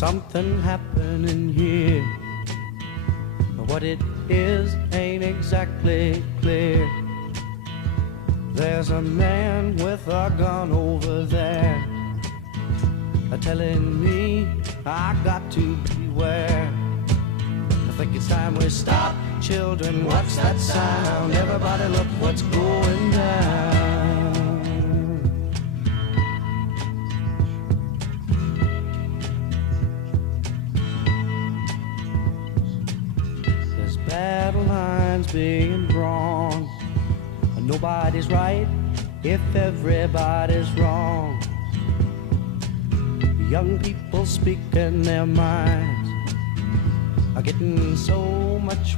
something happening here. What it is ain't exactly clear. There's a man with a gun over there, telling me I got to beware. I think it's time we stop. Children, what's that sound? Everybody look what's going down. There's battle lines being drawn. Nobody's right if everybody's wrong. Young people speaking their minds are getting so much